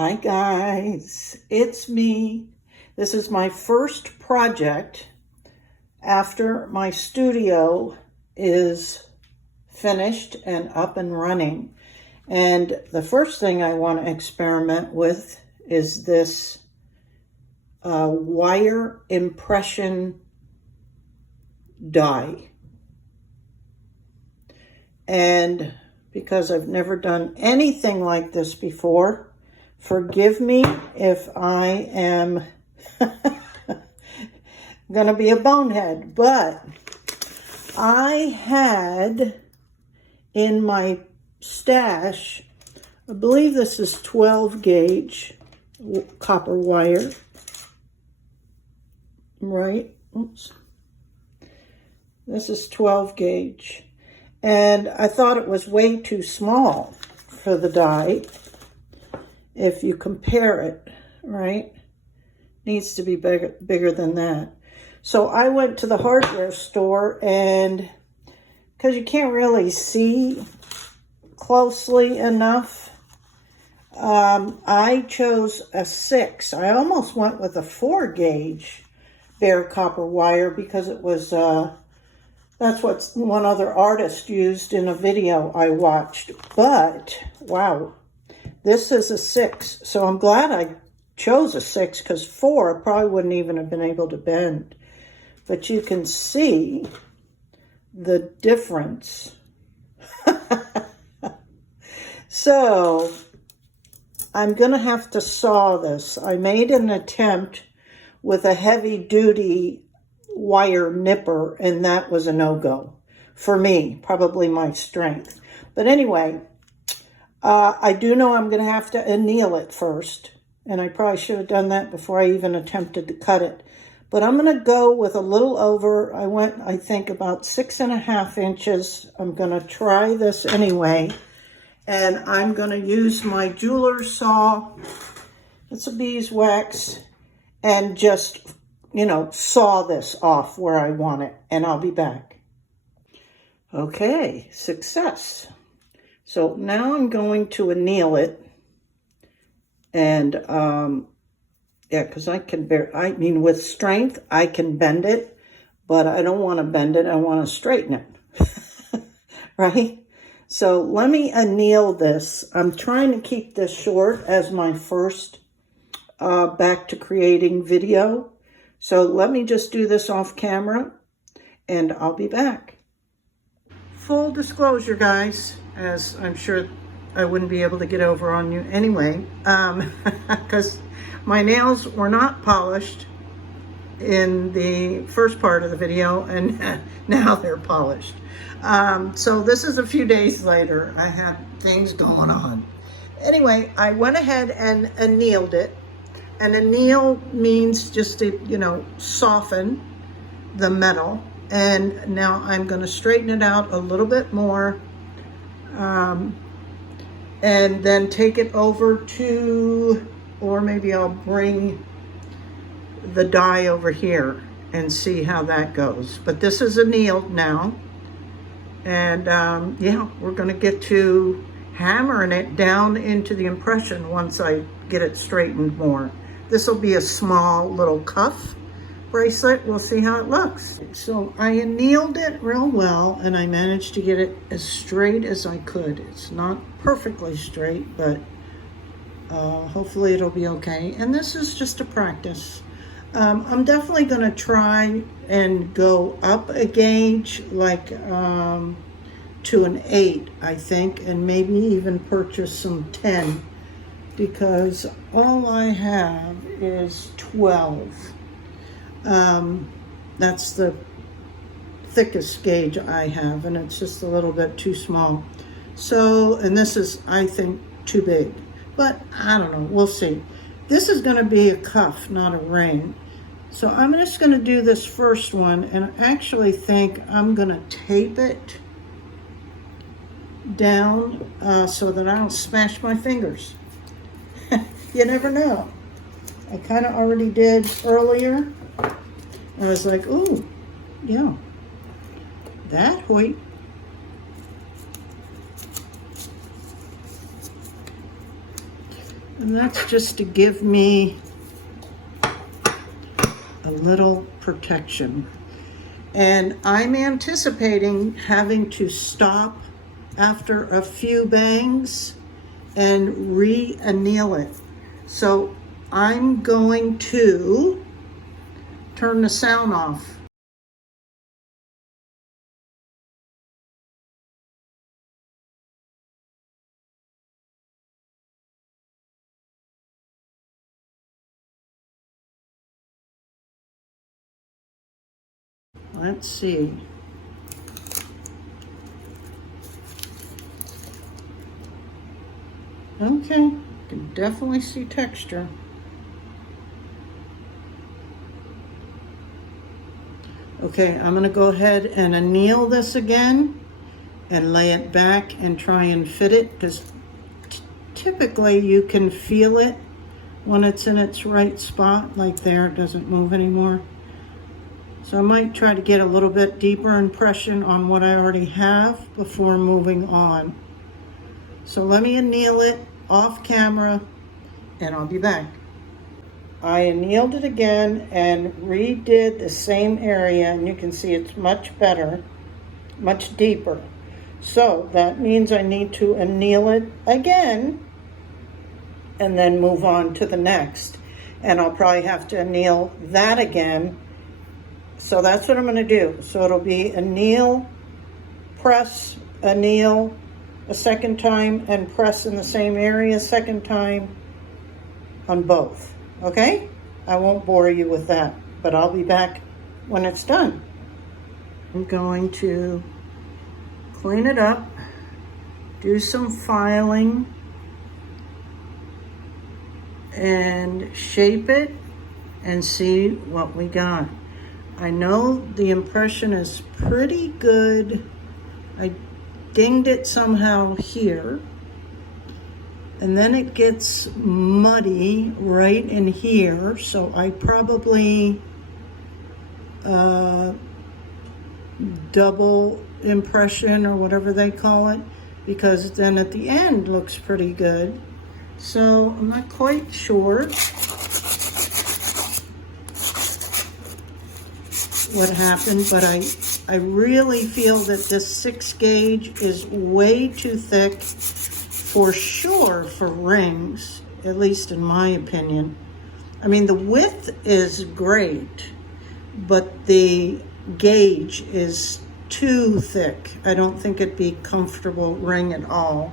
Hi guys, it's me. This is my first project after my studio is finished and up and running. And the first thing I want to experiment with is this wire impression die. And because I've never done anything like this before, forgive me if I am gonna be a bonehead, but I had in my stash, I believe this is 12 gauge copper wire, right? Oops. This is 12 gauge. And I thought it was way too small for the die. If you compare it, right? Needs to be bigger than that. So I went to the hardware store, and because you can't really see closely enough, I chose a 6. I almost went with a 4 gauge bare copper wire because it was that's what one other artist used in a video I watched. But wow, this is a 6. So I'm glad I chose a 6, because 4 probably wouldn't even have been able to bend. But you can see the difference. So I'm going to have to saw this. I made an attempt with a heavy duty wire nipper, and that was a no-go for me, probably my strength. But anyway, I do know I'm going to have to anneal it first, and I probably should have done that before I even attempted to cut it. But I'm going to go with a little over. I went, I think, about 6.5 inches. I'm going to try this anyway, and I'm going to use my jeweler's saw. It's a beeswax, and just, you know, saw this off where I want it, and I'll be back. Okay, success. So now I'm going to anneal it, and yeah, because I can I mean, with strength, I can bend it, but I don't want to bend it, I want to straighten it, right? So let me anneal this. I'm trying to keep this short as my first back to creating video. So let me just do this off camera, and I'll be back. Full disclosure, guys, as I'm sure I wouldn't be able to get over on you anyway, because my nails were not polished in the first part of the video, and now they're polished. So this is a few days later. I had things going on. Anyway, I went ahead and annealed it. And anneal means just to, you know, soften the metal. And now I'm going to straighten it out a little bit more. And then take it over to, or maybe I'll bring the die over here and see how that goes. But this is annealed now. And yeah, we're going to get to hammering it down into the impression once I get it straightened more. This will be a small little cuff bracelet. We'll see how it looks. So I annealed it real well, and I managed to get it as straight as I could. It's not perfectly straight, but hopefully it'll be okay. And this is just a practice. I'm definitely going to try and go up a gauge, like to an 8, I think, and maybe even purchase some 10. Because all I have is 12. That's the thickest gauge I have, and it's just a little bit too small. So, and this is, I think, too big. But I don't know, we'll see. This is going to be a cuff, not a ring. So I'm just going to do this first one, and I actually think I'm going to tape it down so that I don't smash my fingers. You never know. I kind of already did earlier. I was like, ooh, yeah, that hoit. And that's just to give me a little protection. And I'm anticipating having to stop after a few bangs and re-anneal it. So I'm going to turn the sound off. Let's see. Okay, can definitely see texture. Okay, I'm gonna go ahead and anneal this again and lay it back and try and fit it, because typically you can feel it when it's in its right spot, like there, it doesn't move anymore. So I might try to get a little bit deeper impression on what I already have before moving on. So let me anneal it off camera and I'll be back. I annealed it again and redid the same area, and you can see it's much better, much deeper. So that means I need to anneal it again and then move on to the next. And I'll probably have to anneal that again. So that's what I'm going to do. So it'll be anneal, press, anneal a second time, and press in the same area a second time on both. Okay? I won't bore you with that, but I'll be back when it's done. I'm going to clean it up, do some filing, and shape it and see what we got. I know the impression is pretty good. I dinged it somehow here, and then it gets muddy right in here, so I probably double impression or whatever they call it, because then at the end looks pretty good. So I'm not quite sure what happened, but I really feel that this 6 gauge is way too thick for sure for rings, at least in my opinion. I mean, the width is great, but the gauge is too thick. I don't think it'd be comfortable ring at all.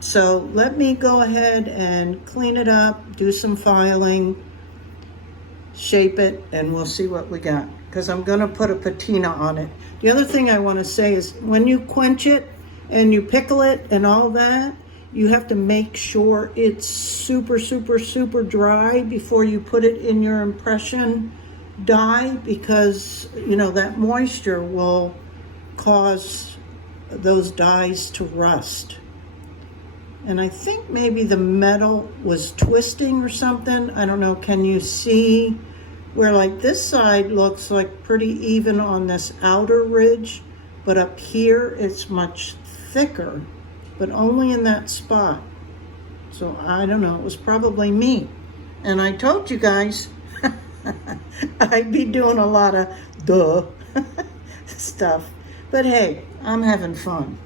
So let me go ahead and clean it up, do some filing, shape it, and we'll see what we got, because I'm going to put a patina on it. The other thing I want to say is when you quench it and you pickle it and all that, you have to make sure it's super, super, super dry before you put it in your impression die, because, you know, that moisture will cause those dies to rust. And I think maybe the metal was twisting or something. I don't know. Can you see where, like, this side looks like pretty even on this outer ridge, but up here it's much thicker, but only in that spot. So I don't know. It was probably me. And I told you guys I'd be doing a lot of duh stuff. But hey, I'm having fun.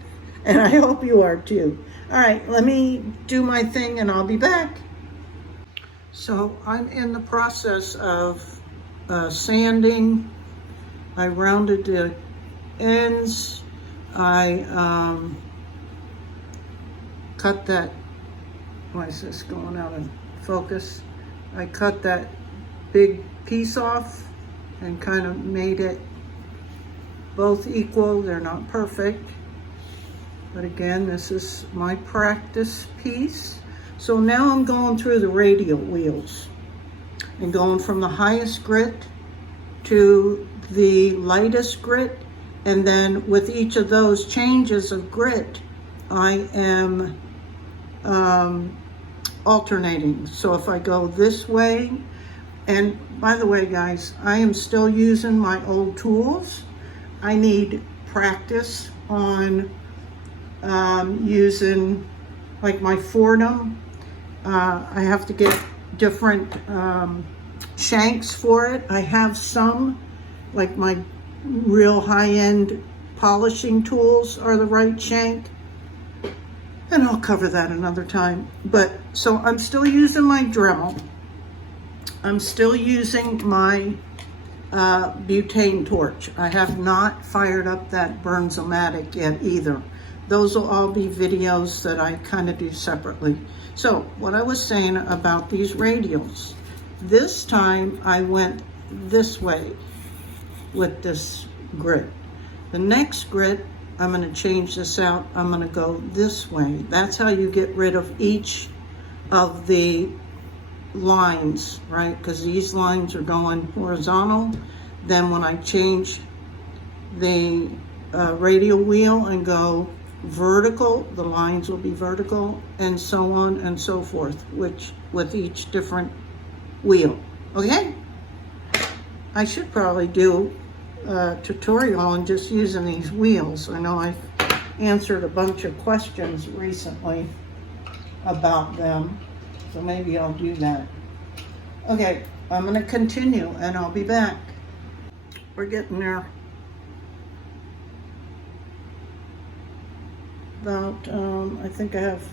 And I hope you are too. All right, let me do my thing and I'll be back. So I'm in the process of sanding. I rounded the ends. I cut that, why is this going out of focus? I cut that big piece off and kind of made it both equal. They're not perfect. But again, this is my practice piece. So now I'm going through the radial wheels and going from the highest grit to the lightest grit. And then with each of those changes of grit, I am alternating. So if I go this way, and by the way, guys, I am still using my old tools. I need practice on using like my Fordham, I have to get different shanks for it. I have some, like my real high-end polishing tools are the right shank. And I'll cover that another time. But, so I'm still using my Dremel. I'm still using my butane torch. I have not fired up that Burns-O-Matic yet either. Those will all be videos that I kind of do separately. So what I was saying about these radials, this time I went this way with this grit. The next grit, I'm going to change this out. I'm going to go this way. That's how you get rid of each of the lines, right? Because these lines are going horizontal. Then when I change the radial wheel and go vertical, the lines will be vertical, and so on and so forth, which with each different wheel. Okay? I should probably do a tutorial on just using these wheels. I know I've answered a bunch of questions recently about them, so maybe I'll do that. Okay, I'm going to continue and I'll be back. We're getting there. About, I think I have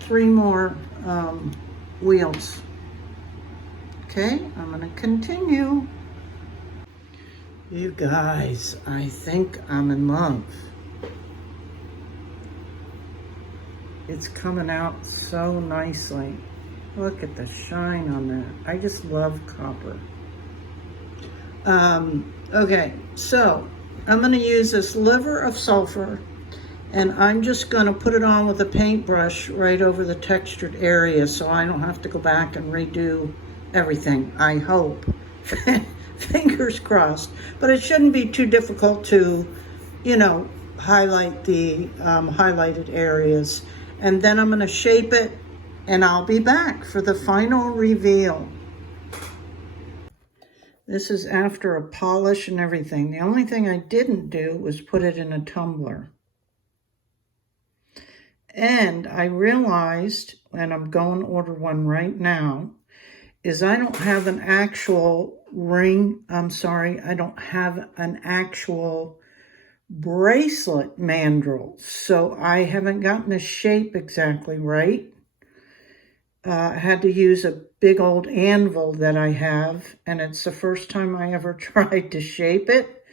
3 more wheels. Okay, I'm going to continue. You guys, I think I'm in love. It's coming out so nicely. Look at the shine on that. I just love copper. Okay, so I'm going to use this liver of sulfur, and I'm just going to put it on with a paintbrush right over the textured area so I don't have to go back and redo everything, I hope. Fingers crossed. But it shouldn't be too difficult to, you know, highlight the highlighted areas. And then I'm going to shape it, and I'll be back for the final reveal. This is after a polish and everything. The only thing I didn't do was put it in a tumbler. And I realized, and I'm going to order one right now, is I don't have an actual ring. I'm sorry, I don't have an actual bracelet mandrel. So I haven't gotten the shape exactly right. I had to use a big old anvil that I have, and it's the first time I ever tried to shape it.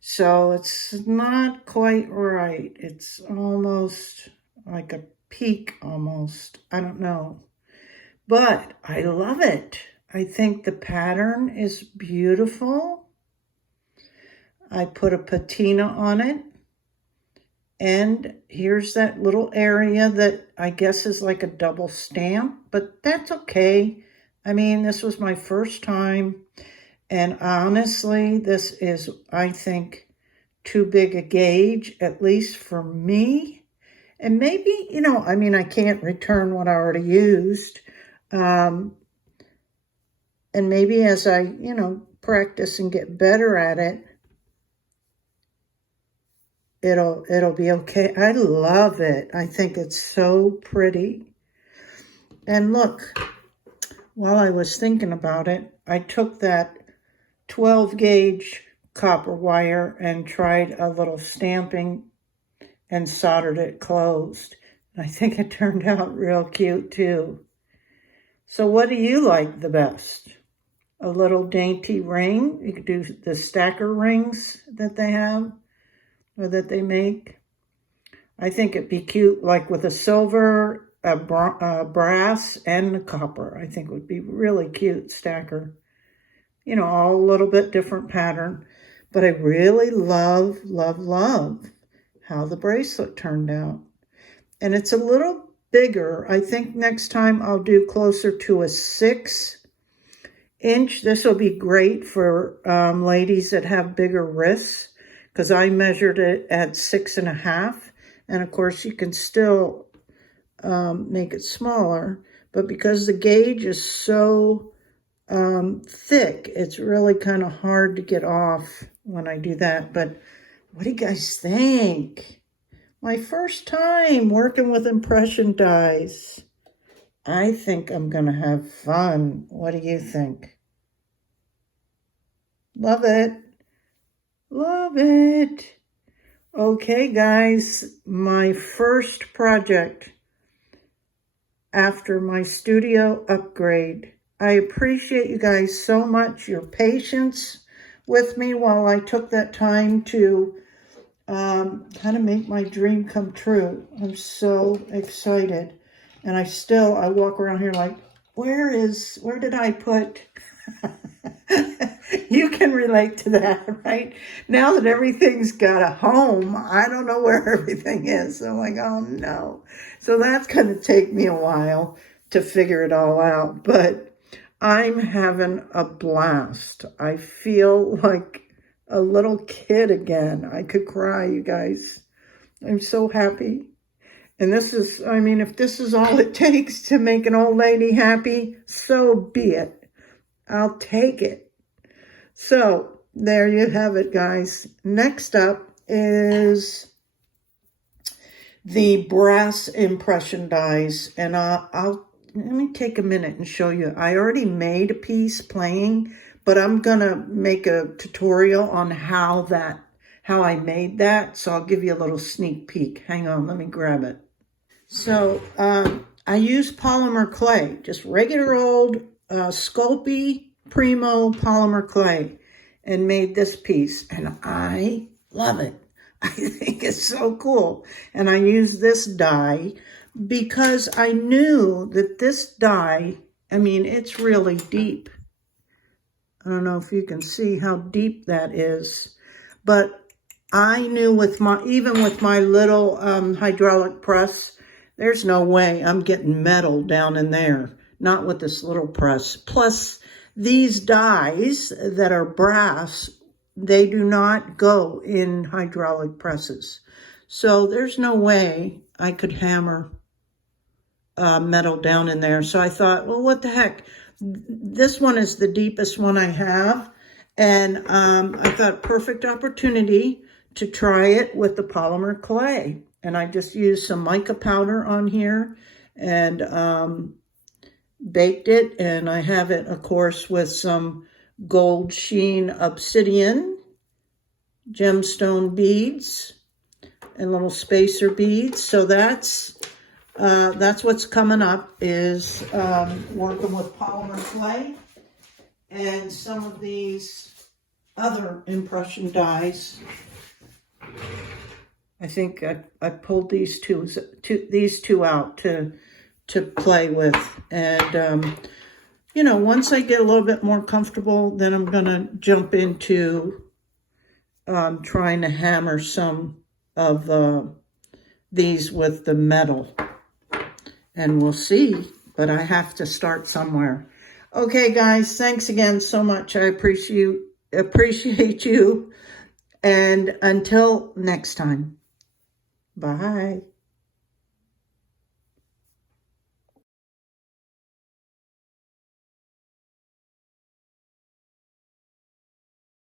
So it's not quite right. It's almost like a peak almost. I don't know. But I love it. I think the pattern is beautiful. I put a patina on it. And here's that little area that I guess is like a double stamp, but that's okay. I mean, this was my first time, and honestly, this is, I think, too big a gauge, at least for me. And maybe, you know, I mean, I can't return what I already used. And maybe as I, you know, practice and get better at it, it'll be okay. I love it. I think it's so pretty. And look, while I was thinking about it, I took that 12 gauge copper wire and tried a little stamping and soldered it closed. I think it turned out real cute too. So what do you like the best? A little dainty ring? You could do the stacker rings that they have, or that they make. I think it'd be cute, like with a silver, a brass, and a copper. I think it would be really cute stacker. You know, all a little bit different pattern. But I really love, love, love how the bracelet turned out. And it's a little bigger. I think next time I'll do closer to a 6 inch. This will be great for ladies that have bigger wrists, because I measured it at 6.5. And of course you can still make it smaller, but because the gauge is so thick, it's really kind of hard to get off when I do that. But what do you guys think? My first time working with impression dies. I think I'm going to have fun. What do you think? Love it. Love it. Okay, guys, my first project after my studio upgrade. I appreciate you guys so much, your patience with me while I took that time to kind of make my dream come true. I'm so excited. And I walk around here like, where did I put? You can relate to that, right? Now that everything's got a home, I don't know where everything is. So I'm like, oh no. So that's going to take me a while to figure it all out. But I'm having a blast. I feel like a little kid again. I could cry, you guys. I'm so happy. And this is, I mean, if this is all it takes to make an old lady happy, so be it. I'll take it. So there you have it, guys. Next up is the brass impression dies. And let me take a minute and show you. I already made a piece playing, but I'm going to make a tutorial on how I made that. So I'll give you a little sneak peek. Hang on, let me grab it. So I use polymer clay, just regular old Sculpey Primo polymer clay, and made this piece. And I love it. I think it's so cool. And I use this die because I knew that this die, I mean, it's really deep. I don't know if you can see how deep that is, but I knew even with my little hydraulic press, there's no way I'm getting metal down in there. Not with this little press. Plus, these dies that are brass, they do not go in hydraulic presses. So there's no way I could hammer metal down in there. So I thought, well, what the heck? This one is the deepest one I have. And I thought, perfect opportunity to try it with the polymer clay. And I just used some mica powder on here and baked it. And I have it, of course, with some gold sheen obsidian, gemstone beads, and little spacer beads. So that's what's coming up, is working with polymer clay and some of these other impression dies. I think I pulled these two out to play with. And, you know, once I get a little bit more comfortable, then I'm going to jump into trying to hammer some of these with the metal. And we'll see, but I have to start somewhere. Okay, guys, thanks again so much. I appreciate you. And until next time, bye.